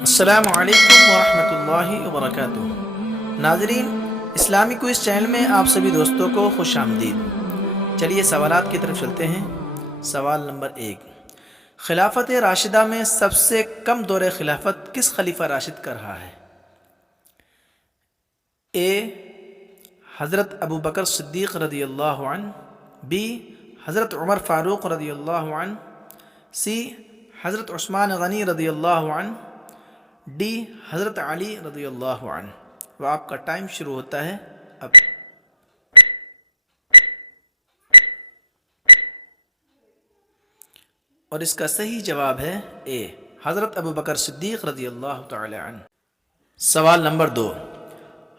السلام علیکم ورحمۃ اللہ وبرکاتہ۔ ناظرین، اسلامی کوئز چینل میں آپ سبھی دوستوں کو خوش آمدید۔ چلیے سوالات کی طرف چلتے ہیں۔ سوال نمبر 1، خلافت راشدہ میں سب سے کم دور خلافت کس خلیفہ راشد کا رہا ہے؟ اے حضرت ابو بکر صدیق رضی اللہ عنہ، بی حضرت عمر فاروق رضی اللہ عنہ، سی حضرت عثمان غنی رضی اللہ عنہ، ڈی حضرت علی رضی اللہ عنہ۔ وہ آپ کا ٹائم شروع ہوتا ہے اب۔ اور اس کا صحیح جواب ہے اے حضرت ابو بکر صدیق رضی اللہ تعالی عنہ۔ سوال نمبر 2،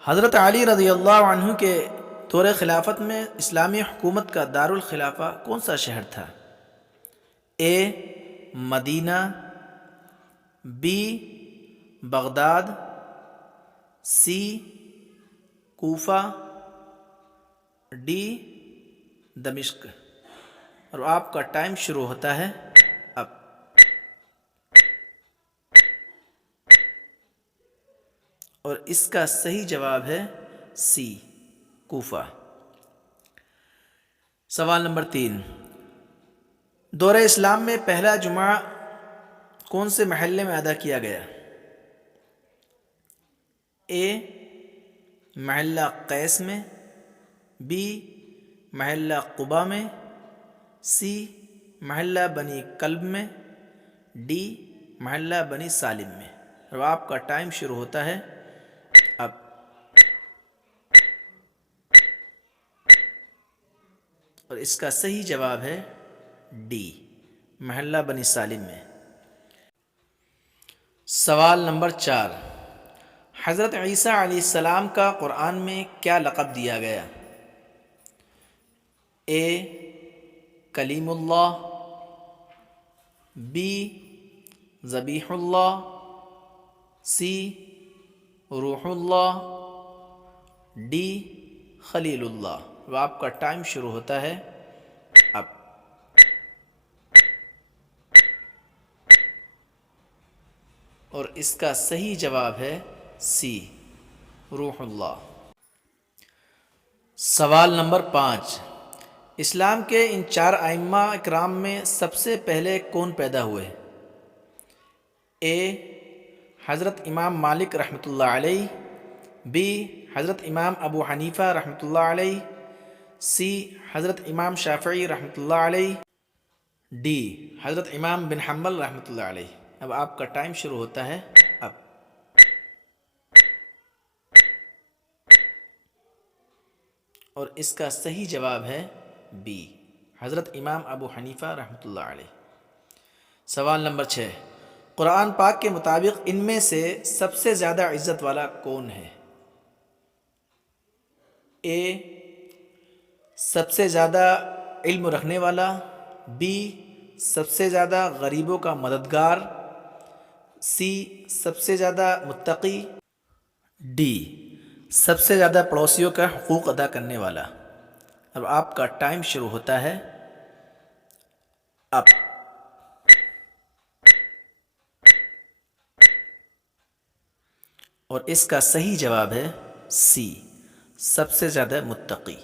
حضرت علی رضی اللہ عنہ کے دور خلافت میں اسلامی حکومت کا دارالخلافہ کون سا شہر تھا؟ A Medina, B Baghdad, C Kufa, D دمشق۔ اور آپ کا ٹائم شروع ہوتا ہے اب۔ اور اس کا صحیح جواب ہے سی کوفہ۔ سوال نمبر 3، دور اسلام میں پہلا جمعہ کون سے محلے میں ادا کیا گیا؟ اے محلہ قیس میں، بی محلہ قباء میں، سی محلہ بنی کلب میں، ڈی محلہ بنی سالم میں۔ اور آپ کا ٹائم شروع ہوتا ہے اب۔ اور اس کا صحیح جواب ہے ڈی محلہ بنی سالم میں۔ سوال نمبر 4، حضرت عیسیٰ علیہ السلام کا قرآن میں کیا لقب دیا گیا؟ اے کلیم اللہ، بی ذبیح اللہ، سی روح اللہ، ڈی خلیل اللہ۔ وہ آپ کا ٹائم شروع ہوتا ہے اب۔ اور اس کا صحیح جواب ہے سی روح اللہ۔ سوال نمبر 5، اسلام کے ان 4 ائمہ اکرام میں سب سے پہلے کون پیدا ہوئے؟ اے حضرت امام مالک رحمۃ اللہ علیہ، بی حضرت امام ابو حنیفہ رحمۃ اللہ علیہ، سی حضرت امام شافعی رحمۃ اللہ علیہ، ڈی حضرت امام بن حنبل رحمۃ اللہ علیہ۔ اب آپ کا ٹائم شروع ہوتا ہے اب۔ اور اس کا صحیح جواب ہے بی حضرت امام ابو حنیفہ رحمۃ اللہ علیہ۔ سوال نمبر 6، قرآن پاک کے مطابق ان میں سے سب سے زیادہ عزت والا کون ہے؟ اے سب سے زیادہ علم رکھنے والا، بی سب سے زیادہ غریبوں کا مددگار، سی سب سے زیادہ متقی، ڈی سب سے زیادہ پڑوسیوں کا حقوق ادا کرنے والا۔ اب آپ کا ٹائم شروع ہوتا ہے اب۔ اور اس کا صحیح جواب ہے سی سب سے زیادہ متقی۔